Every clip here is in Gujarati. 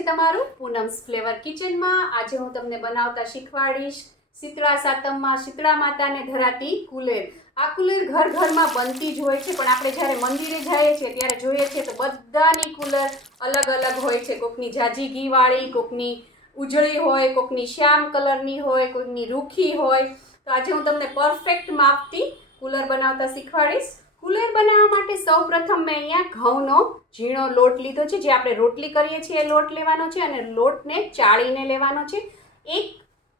છે તમારું પૂનમ્સ ફ્લેવર કિચનમાં. આજે હું તમને બનાવતા શીખવાડીશ શીતળા સાતમમાં શીતળા માતાને ધરાતી કુલેર. આ કુલેર ઘર ઘરમાં બનતી જ હોય છે, પણ આપણે જ્યારે મંદિરે જઈએ છીએ ત્યારે જોઈએ છીએ તો બધાની કુલર અલગ અલગ હોય છે. કોકની જાજી ઘીવાળી, કોકની ઉજળી હોય, કોકની શ્યામ કલરની હોય, કોકની રૂખી હોય. તો આજે હું તમને પરફેક્ટ માપથી કુલર બનાવતા શીખવાડીશ. કુલર બનાવવા માટે સૌપ્રથમ મેં અહીંયા ઘઉંનો ઝીણો લોટ લીધો છે. જે આપણે રોટલી કરીએ છીએ એ લોટ લેવાનો છે અને લોટને ચાળીને લેવાનો છે. એક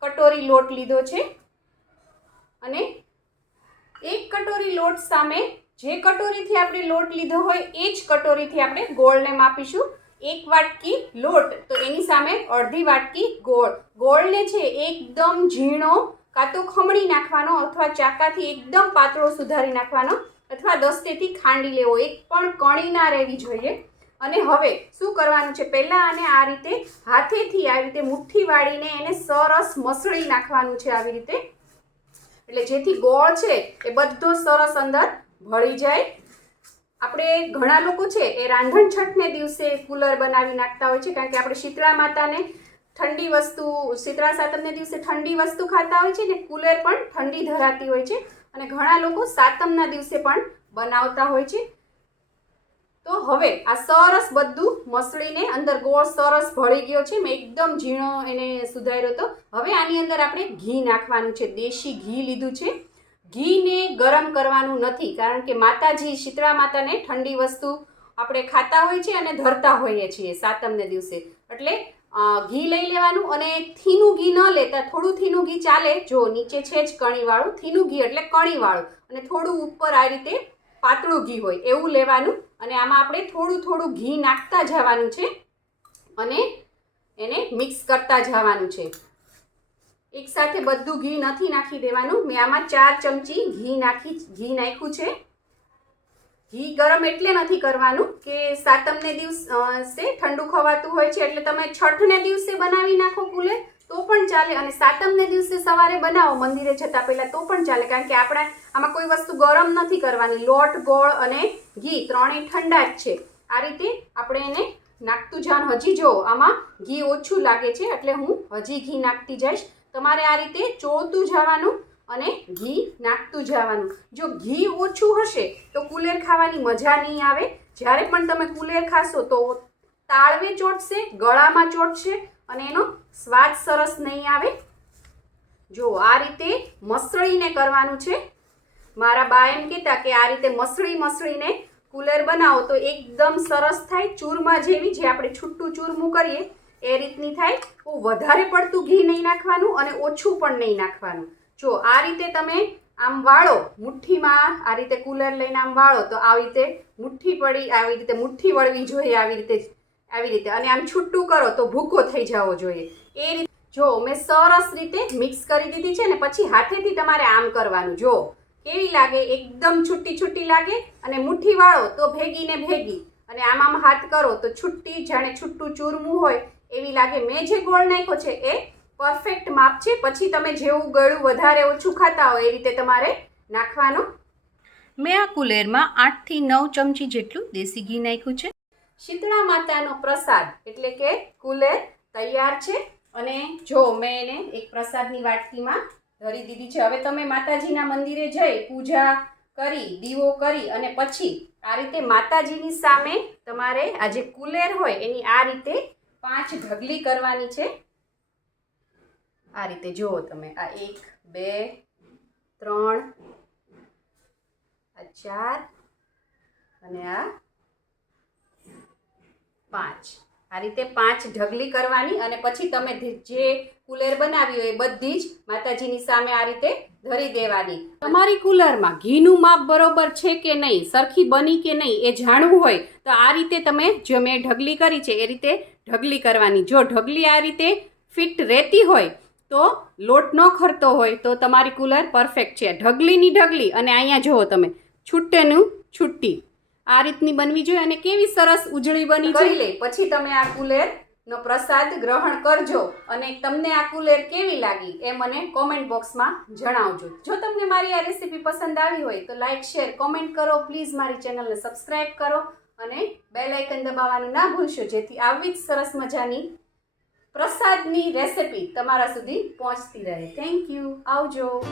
કટોરી લોટ લીધો છે અને એક કટોરી લોટ સામે જે કટોરીથી આપણે લોટ લીધો હોય એ જ કટોરીથી આપણે ગોળને માપીશું. એક વાટકી લોટ, તો એની સામે અડધી વાટકી ગોળ. ગોળને છે એકદમ ઝીણો કાં તો ખમણી નાખવાનો અથવા ચાકાથી એકદમ પાતળો સુધારી નાખવાનો અથવા દસ્તેથી ખાંડી લેવો, એક પણ કણી ના રહેવી જોઈએ. અને હવે શું કરવાનું છે? પહેલાં આને આ રીતે હાથેથી આવી રીતે મુઠ્ઠી વાળીને એને સરસ મસળી નાખવાનું છે આવી રીતે. એટલે જેથી ગોળ છે એ બધો સરસ અંદર ભળી જાય. આપણે ઘણા લોકો છે એ રાંધણ છઠને દિવસે કુલર બનાવી નાખતા હોય છે, કારણ કે આપણે શીતળા માતાને ઠંડી વસ્તુ, શીતળા સાતમને દિવસે ઠંડી વસ્તુ ખાતા હોય છે ને, કુલર પણ ઠંડી ધરાતી હોય છે. અને ઘણા લોકો સાતમના દિવસે પણ બનાવતા હોય છે. તો હવે આ સરસ બધું મસળીને અંદર ગોળ સરસ ભળી ગયો છે. મેં એકદમ ઝીણો એને સુધાર્યો હતો. હવે આની અંદર આપણે ઘી નાખવાનું છે. દેશી ઘી લીધું છે. ઘીને ગરમ કરવાનું નથી, કારણ કે માતાજી શીતળા માતાને ઠંડી વસ્તુ આપણે ખાતા હોય છે અને ધરતા હોઈએ છીએ સાતમને દિવસે. એટલે ઘી લઈ લેવાનું અને થીનું ઘી ન લેતા થોડું થીનું ઘી ચાલે. જો નીચે છે જ કણીવાળું, થીનું ઘી એટલે કણીવાળું. અને થોડું ઉપર આ રીતે પાતળું ઘી હોય એવું લેવાનું. અને આમાં આપણે થોડું થોડું ઘી નાખતા જવાનું છે અને એને મિક્સ કરતા જવાનું છે. એકસાથે બધું ઘી નથી નાખી દેવાનું. મેં આમાં ચાર ચમચી ઘી નાખી, ઘી નાખ્યું છે. ઘી ગરમ એટલે નથી કરવાનું કે સાતમને દિવસે ઠંડુ ખવાતું હોય છે એટલે તમે છઠને દિવસે બનાવી નાખો કુલે તો પણ ચાલે અને સાતમને દિવસે સવારે બનાવો મંદિરે જતા પહેલાં તો પણ ચાલે કારણ કે આપણે આમાં કોઈ વસ્તુ ગરમ નથી કરવાની. લોટ, ગોળ અને ઘી ત્રણેય ઠંડા જ છે. આ રીતે આપણે એને નાખતું જાન હજી જો આમાં ઘી ઓછું લાગે છે એટલે હું હજી ઘી નાખતી જઈશ. તમારે આ રીતે ચોળતું જવાનું અને ઘી નાખતું જવાનું. જો ઘી ઓછું હશે તો કુલેર ખાવાની મજા નહીં આવે. જ્યારે પણ તમે કુલેર ખાશો તો તાળવે ચોટશે, ગળામાં ચોટશે અને એનો સ્વાદ સરસ નહીં આવે. જો આ રીતે મસળીને કરવાનું છે. મારા બા એમ કહેતા કે આ રીતે મસળી મસળીને કુલર બનાવો તો એકદમ સરસ થાય. ચૂરમા જેવી જે આપણે છૂટું ચૂરમું કરીએ, એ રીતની થાય. વધારે પડતું ઘી નહીં નાખવાનું અને ઓછું પણ નહીં નાખવાનું. જો આ રીતે તમે આમ વાળો મુઠ્ઠીમાં આ રીતે કુલર લઈને આમ વાળો, તો આવી રીતે મુઠ્ઠી પડી, આવી રીતે મુઠ્ઠી વળવી જોઈએ, આવી રીતે. આવી રીતે. અને આમ છૂટું કરો તો ભૂકો થઈ જવો જોઈએ. એ રીતે જો મેં સરસ રીતે મિક્સ કરી દીધી છે ને, પછી હાથેથી તમારે આમ કરવાનું. જો કેવી લાગે? એકદમ છૂટી છૂટી લાગે અને મુઠ્ઠી વાળો તો ભેગી ને ભેગી. અને આમ આમ હાથ કરો તો છૂટી, જાણે છૂટું ચૂરમું હોય, એવી લાગે. મેં જે ગોળ નાખ્યો છે એ પરફેક્ટ માપ છે. પછી તમે જેવું ગળું વધારે ઓછું ખાતા હોય એ રીતે તમારે નાખવાનું. મેં આ કુલેરમાં આઠથી નવ ચમચી જેટલું દેશી ઘી નાખ્યું છે. શીતળા માતાનો પ્રસાદ એટલે કે કુલેર તૈયાર છે. અને જો મેં એને એક પ્રસાદની વાટકીમાં ધરી દીધી છે. હવે તમે માતાજીના મંદિરે જઈ પૂજા કરી દીવો કરી અને પછી આ રીતે માતાજીની સામે તમારે આ જે કુલેર હોય એની આ રીતે પાંચ ઢગલી કરવાની છે. આ રીતે જુઓ તમે. આ એક, બે, ત્રણ, આ ચાર અને આ પાંચ. આ રીતે પાંચ ઢગલી કરવાની અને પછી તમે જે કુલર બનાવી હોય એ બધી જ માતાજીની સામે આ રીતે ધરી દેવાની. તમારી કુલરમાં ઘીનું માપ બરોબર છે કે નહીં? સરખી બની કે નહીં? એ જાણવું હોય તો આ રીતે તમે જે મેં ઢગલી કરી છે, એ રીતે ઢગલી કરવાની. જો ઢગલી આ રીતે ફિટ રહેતી હોય તો લોટ ન ખરતો હોય તો તમારી કુલર પરફેક્ટ છે. ઢગલીની ઢગલી અને અહીંયા જુઓ તમે છૂટેનું છૂટી. આ રીતની બનવી જોઈએ અને કેવી સરસ ઉજળી બની કરી લે પછી તમે આ કુલેર નો પ્રસાદ ગ્રહણ કરજો અને તમને આ કુલેર કેવી લાગી એ મને કોમેન્ટ બોક્સમાં જણાવજો. જો તમને મારી આ રેસીપી પસંદ આવી હોય તો લાઈક શેર કોમેન્ટ કરો. પ્લીઝ મારી ચેનલને સબસ્ક્રાઇબ કરો અને બેલ આઇકન દબાવવાનું ના ભૂલશો જેથી આવી જ સરસ મજાની પ્રસાદની રેસિપી તમારા સુધી પહોંચતી રહે. થેન્ક યુ આવજો.